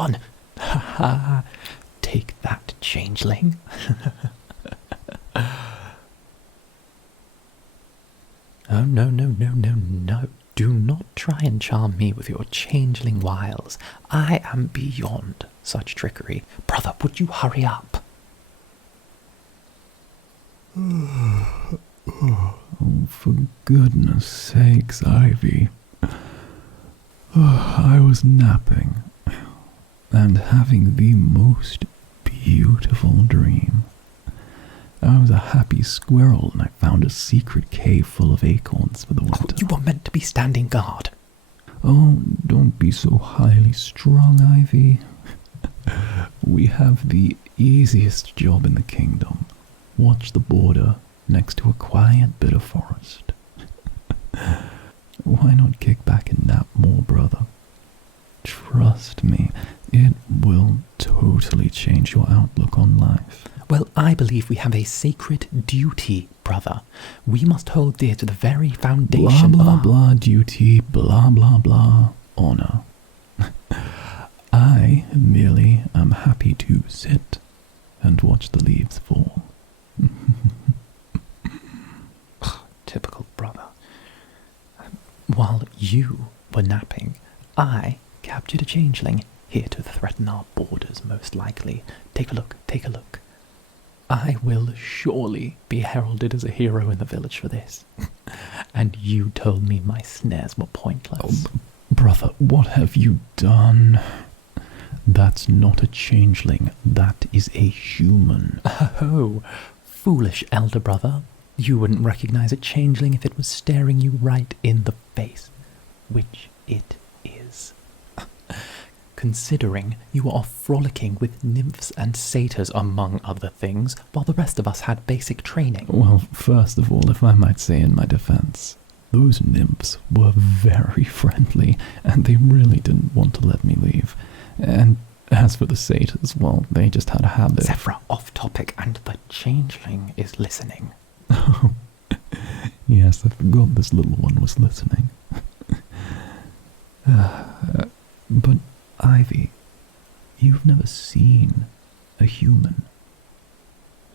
one. Ha ha. Take that, changeling. Oh, no. Do not try and charm me with your changeling wiles. I am beyond such trickery. Brother, would you hurry up? Oh, for goodness sakes, Ivy. I was napping and having the most beautiful dream. I was a happy squirrel and I found a secret cave full of acorns for the winter. You were meant to be standing guard. Oh, don't be so highly strung, Ivy. We have the easiest job in the kingdom. Watch the border next to a quiet bit of forest. Why not kick back and nap more, brother? Trust me, it will totally change your outlook on life. Well, I believe we have a sacred duty, brother. We must hold dear to the very foundation blah, blah, of blah, duty, blah, blah, blah, honor. I merely am happy to sit and watch the leaves fall. Typical brother. While you were napping, I captured a changeling, here to threaten our borders most likely. Take a look. I will surely be heralded as a hero in the village for this. And you told me my snares were pointless. Oh, brother, what have you done? That's not a changeling, that is a human. Oh, foolish elder brother. You wouldn't recognize a changeling if it was staring you right in the face, which it is. Considering you were off frolicking with nymphs and satyrs, among other things, while the rest of us had basic training. Well, first of all, if I might say in my defense, those nymphs were very friendly, and they really didn't want to let me leave. And as for the satyrs, well, they just had a habit. Zephra, off topic, and the changeling is listening. Oh, yes, I forgot this little one was listening. But, Ivy, you've never seen a human.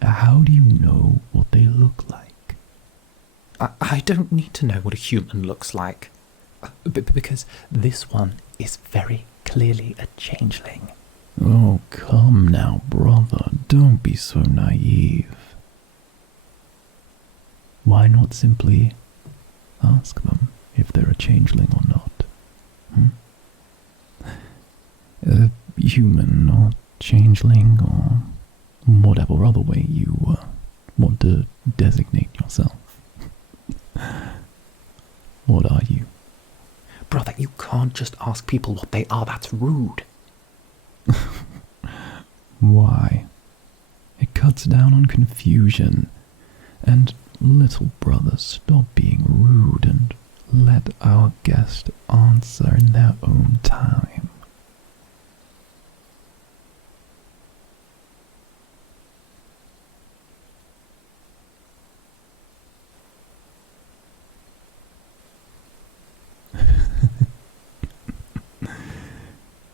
How do you know what they look like? I don't need to know what a human looks like, because this one is very clearly a changeling. Oh, come now, brother, don't be so naive. Why not simply ask them if they're a changeling or not? A human or changeling or whatever other way you want to designate yourself. What are you? Brother, you can't just ask people what they are, that's rude. Why? It cuts down on confusion. And little brother, stop being rude and let our guest answer in their own time.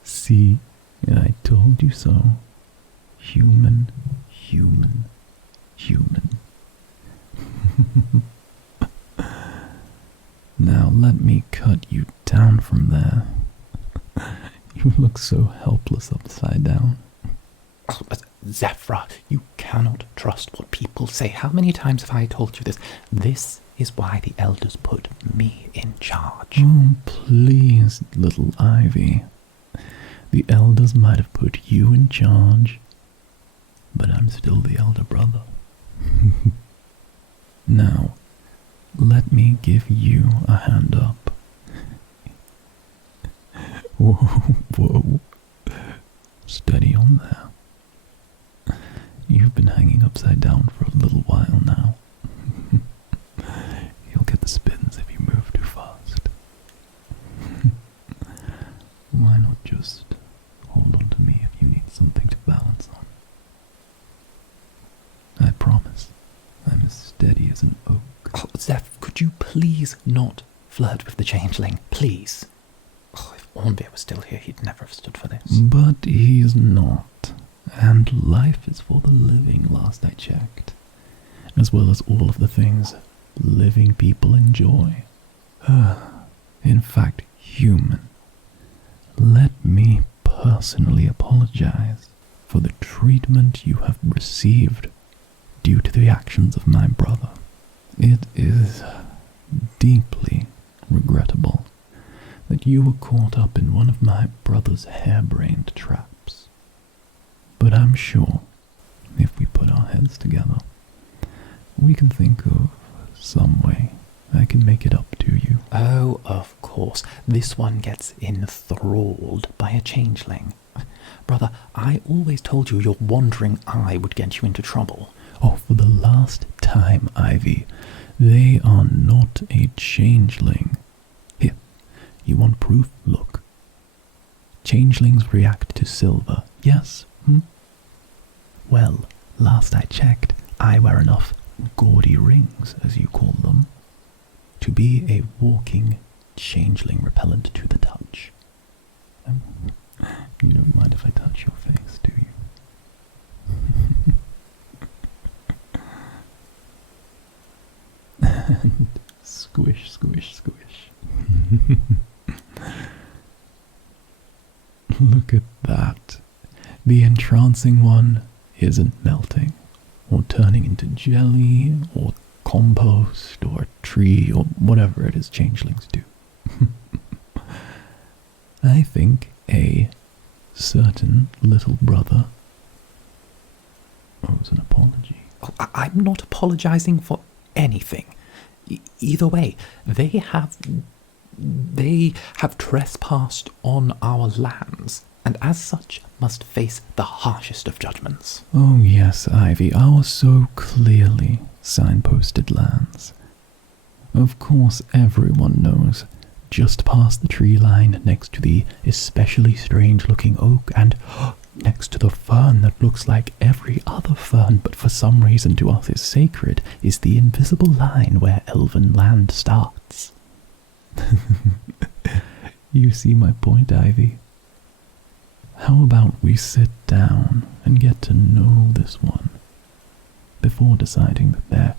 See, I told you so. Human. Now let me cut you down from there. You look so helpless upside down. Oh, but Zephra, you cannot trust what people say. How many times have I told you this? This is why the elders put me in charge. Oh, please, little Ivy. The elders might have put you in charge, but I'm still the elder brother. Now, let me give you a hand up. Whoa. Steady on there. You've been hanging upside down for a little while now. You'll get the spins if you move too fast. Why not just hold on to me if you need something to balance on? I promise, I'm as steady as an oak. Oh, Zeph, could you please not flirt with the changeling? Please. Oh, if Ornbeer was still here, he'd never have stood for this. But he's not. And life is for the living, last I checked. As well as all of the things living people enjoy. In fact, human, let me personally apologize for the treatment you have received due to the actions of my brother. It is deeply regrettable that you were caught up in one of my brother's harebrained traps. But I'm sure, if we put our heads together, we can think of some way I can make it up to you. Oh, of course. This one gets enthralled by a changeling. Brother, I always told you your wandering eye would get you into trouble. Oh, for the last time, Ivy, they are not a changeling. Here, you want proof? Look. Changelings react to silver, yes? Well, last I checked, I wear enough gaudy rings, as you call them, to be a walking changeling repellent to the touch. You don't mind if I touch your face, do you? And squish, squish, squish. Look at that. The entrancing one isn't melting, or turning into jelly, or compost, or a tree, or whatever it is changelings do. I think a certain little brother owes an apology. Oh, I'm not apologizing for anything. Either way, they have trespassed on our lands, and as such must face the harshest of judgments. Oh yes, Ivy, our so clearly signposted lands. Of course everyone knows, just past the tree line next to the especially strange-looking oak, and next to the fern that looks like every other fern but for some reason to us is sacred, is the invisible line where elven land starts. You see my point, Ivy? How about we sit down and get to know this one before deciding that they're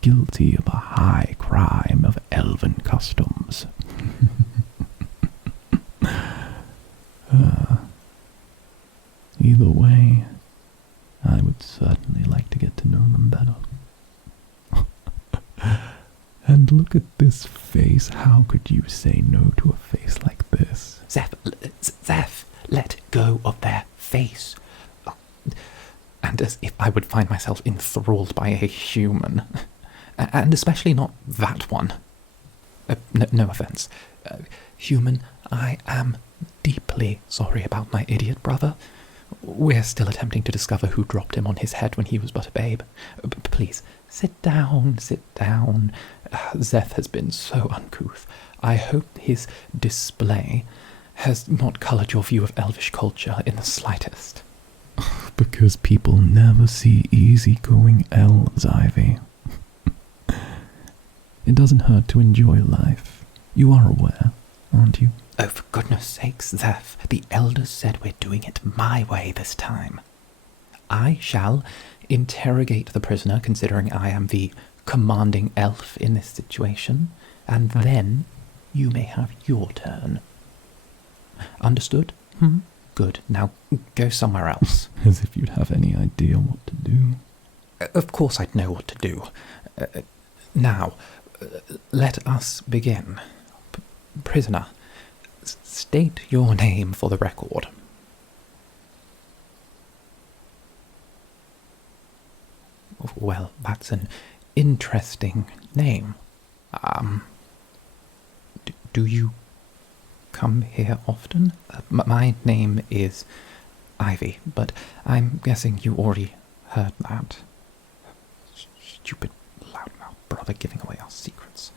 guilty of a high crime of elven customs? Either way, I would certainly like to get to know them better. And look at this face. How could you say no to a face like this? Zeph, let go of their face. And as if I would find myself enthralled by a human. And especially not that one. No offense. Human, I am deeply sorry about my idiot brother. We're still attempting to discover who dropped him on his head when he was but a babe. Please, sit down, sit down. Xeph has been so uncouth. I hope his display has not coloured your view of elvish culture in the slightest. Because people never see easygoing elves, Ivy. It doesn't hurt to enjoy life. You are aware, aren't you? Oh, for goodness sakes, Zeph, the elders said we're doing it my way this time. I shall interrogate the prisoner, considering I am the commanding elf in this situation, and then you may have your turn. Understood? Good. Now go somewhere else. As if you'd have any idea what to do. Of course I'd know what to do. Now, let us begin. Prisoner, state your name for the record. Well, that's an interesting name. Do you come here often? My name is Ivy, but I'm guessing you already heard that. Stupid loudmouth brother giving away our secrets.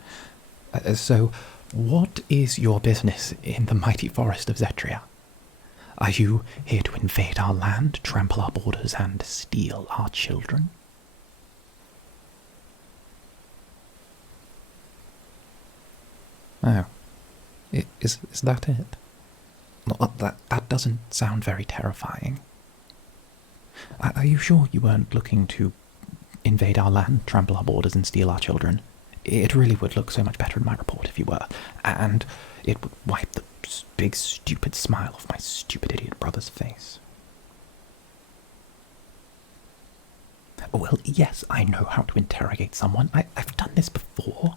So, what is your business in the mighty forest of Zetria? Are you here to invade our land, trample our borders, and steal our children? Oh. Is that it? Well, that doesn't sound very terrifying. Are you sure you weren't looking to invade our land, trample our borders, and steal our children? It really would look so much better in my report if you were, and it would wipe the big stupid smile off my stupid idiot brother's face. Well, yes, I know how to interrogate someone. I've done this before.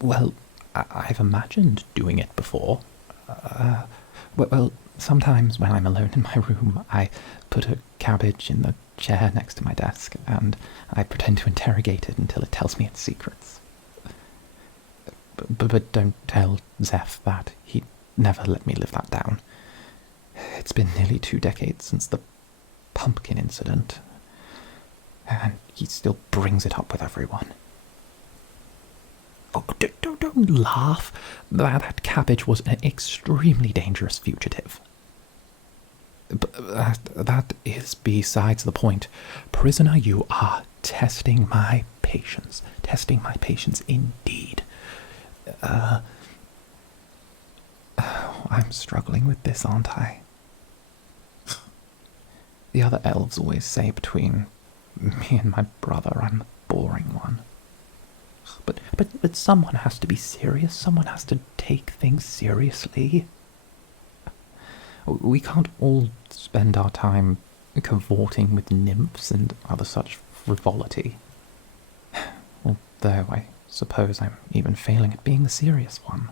Well, I've imagined doing it before. Well, sometimes when I'm alone in my room, I put a cabbage in the chair next to my desk, and I pretend to interrogate it until it tells me its secrets. But don't tell Xeph that. He'd never let me live that down. It's been nearly 2 decades since the pumpkin incident, and he still brings it up with everyone. Oh, don't laugh. That cabbage was an extremely dangerous fugitive. But that is besides the point. Prisoner, you are testing my patience. Testing my patience indeed. I'm struggling with this, aren't I? The other elves always say between me and my brother I'm the boring one. But someone has to be serious. Someone has to take things seriously. We can't all spend our time cavorting with nymphs and other such frivolity. Although I suppose I'm even failing at being the serious one.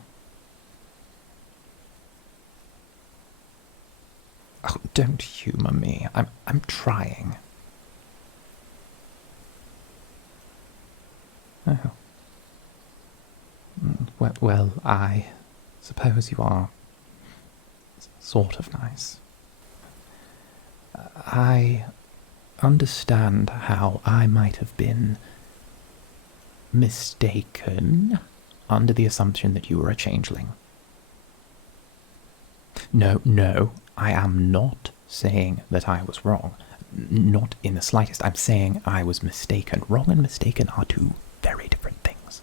Oh, don't humour me. I'm trying. Oh. Well, I suppose you are sort of nice. I understand how I might have been mistaken under the assumption that you were a changeling. No, I am not saying that I was wrong. Not in the slightest. I'm saying I was mistaken. Wrong and mistaken are 2 very different things.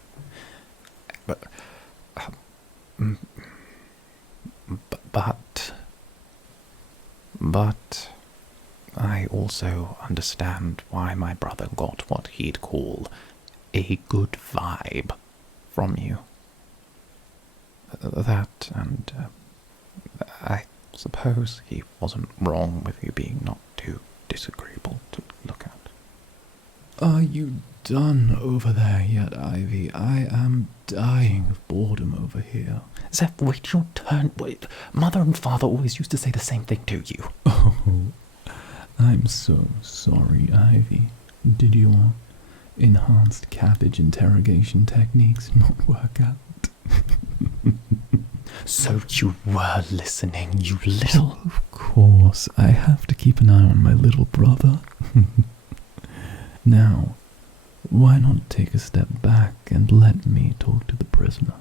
But I also understand why my brother got what he'd call a good vibe from you. That, and I suppose he wasn't wrong with you being not too disagreeable to look at. Are you done over there yet, Ivy? I am dying of boredom over here. Xeph, wait your turn. Wait. Mother and father always used to say the same thing to you. Oh, I'm so sorry, Ivy. Did your enhanced cabbage interrogation techniques not work out? So you were listening, you little... Of course, I have to keep an eye on my little brother. Now, why not take a step back and let me talk to the prisoner?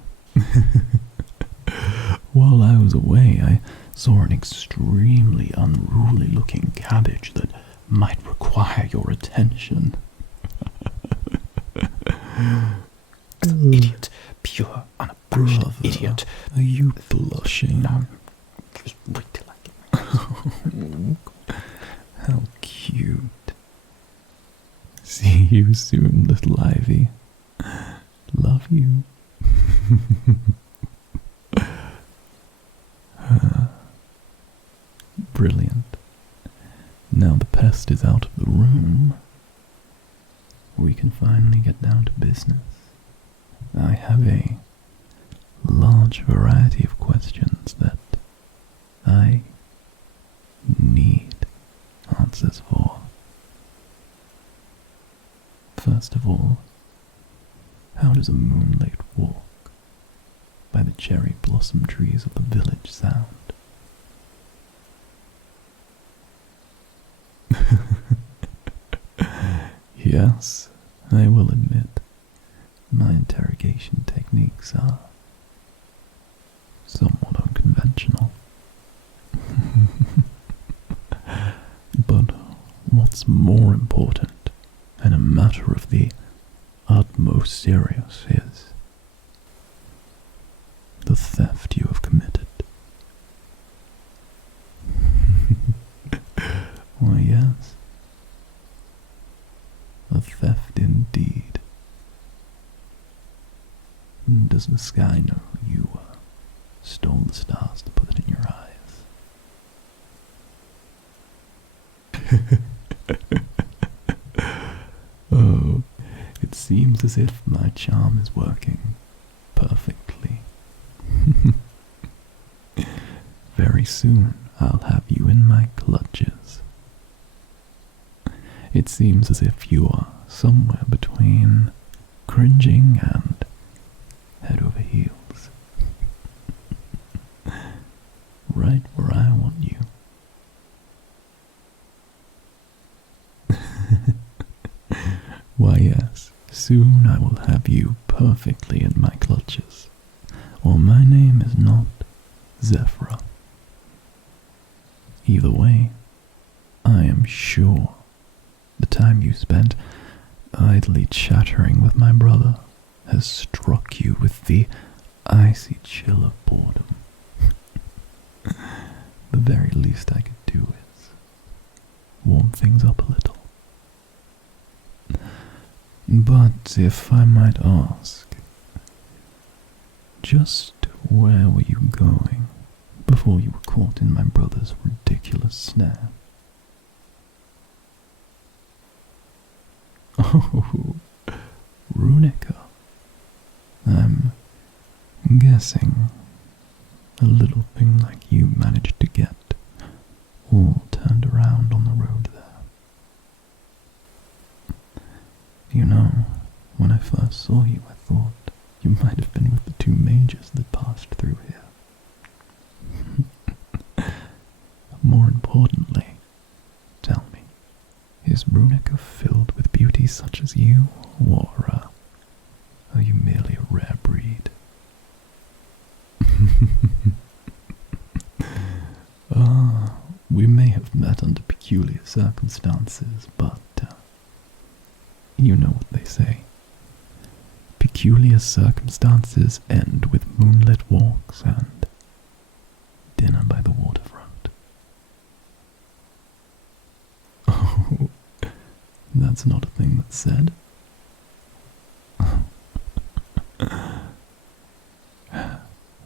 While I was away, I saw an extremely unruly-looking cabbage that might require your attention. Idiot. Pure, unabashed idiot. Are you blushing? No. Just wait till I get my... How cute. See you soon, little Ivy. Love you. Brilliant. Now the pest is out of the room, we can finally get down to business. I have a large variety of questions that I need answers for. First of all, how does a moonlit walk by the cherry blossom trees of the village sound? Yes, I will admit, my interrogation techniques are somewhat unconventional. But what's more important, and a matter of the utmost serious, is the theft you have committed. does the sky know you stole the stars to put it in your eyes? Oh, it seems as if my charm is working perfectly. Very soon I'll have you in my clutches. It seems as if you are somewhere between cringing and head over heels. Right where I want you. Why yes, soon I will have you perfectly in my clutches, or my name is not Zephra. Either way, I am sure the time you spent idly chattering with my brother has struck you with the icy chill of boredom. The very least I could do is warm things up a little. But if I might ask, just where were you going before you were caught in my brother's ridiculous snare? Oh, Runica. I'm guessing a little thing like you managed to get all turned around on the road there. You know, when I first saw you, I thought you might have been with the two mages that passed through here. More importantly, tell me, is Runica filled with beauty such as you, or are you merely a rare breed? We may have met under peculiar circumstances, but you know what they say. Peculiar circumstances end with moonlit walks and dinner by the waterfront. Oh, that's not a thing that's said.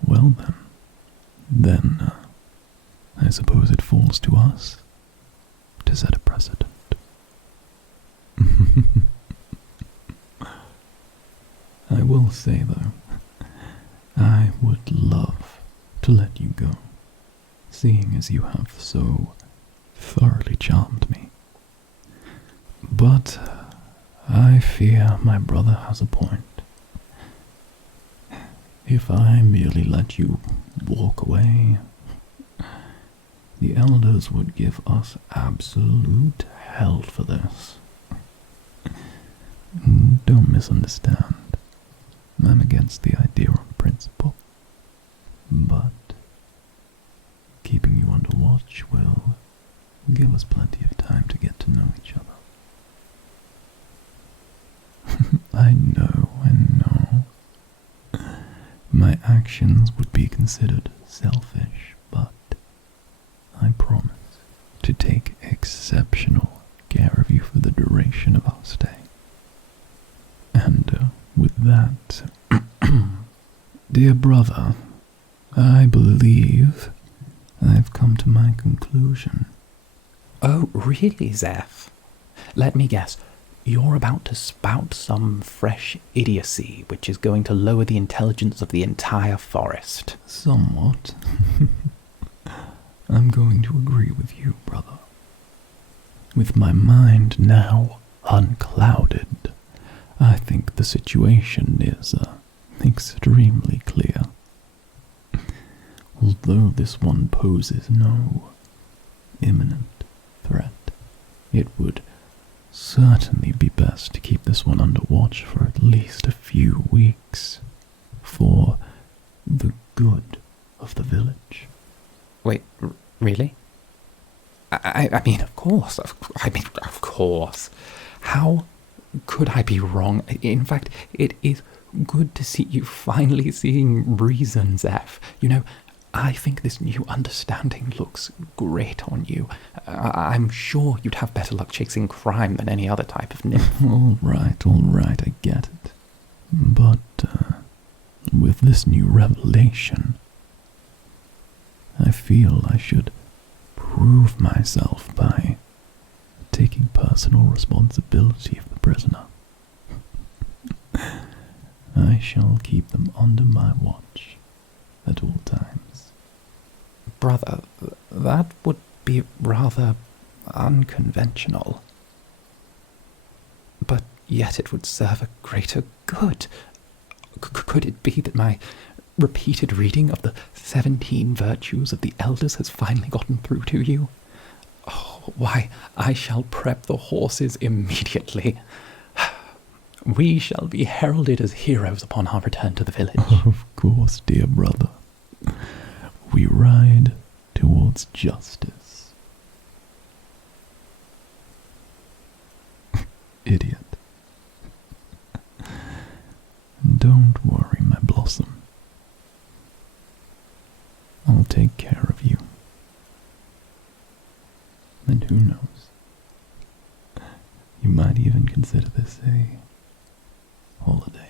Well then, I suppose it falls to us to set a precedent. I will say, though, I would love to let you go, seeing as you have so thoroughly charmed me. But I fear my brother has a point. If I merely let you walk away, the elders would give us absolute hell for this. Don't misunderstand. I'm against the idea on principle. But keeping you under watch will give us plenty of time to get to know each other. I know. My actions would be considered selfish, but I promise to take exceptional care of you for the duration of our stay. And with that, dear brother, I believe I've come to my conclusion. Oh, really, Xeph? Let me guess. You're about to spout some fresh idiocy which is going to lower the intelligence of the entire forest. Somewhat. I'm going to agree with you, brother. With my mind now unclouded, I think the situation is extremely clear. Although this one poses no imminent threat, it would certainly be best to keep this one under watch for at least a few weeks, for the good of the village. Wait, really? I mean, of course. Of course. How could I be wrong? In fact, it is good to see you finally seeing reason, Xeph. You know, I think this new understanding looks great on you. I'm sure you'd have better luck chasing crime than any other type of nymph. All right, I get it. But with this new revelation, I feel I should prove myself by taking personal responsibility of the prisoner. I shall keep them under my watch at all times. Brother, that would be rather unconventional. But yet it would serve a greater good. Could it be that my repeated reading of the 17 virtues of the elders has finally gotten through to you? Oh, why, I shall prep the horses immediately. We shall be heralded as heroes upon our return to the village. Of course, dear brother. We ride towards justice. Idiot. Don't worry, my blossom. I'll take care of you. And who knows? You might even consider this a holiday.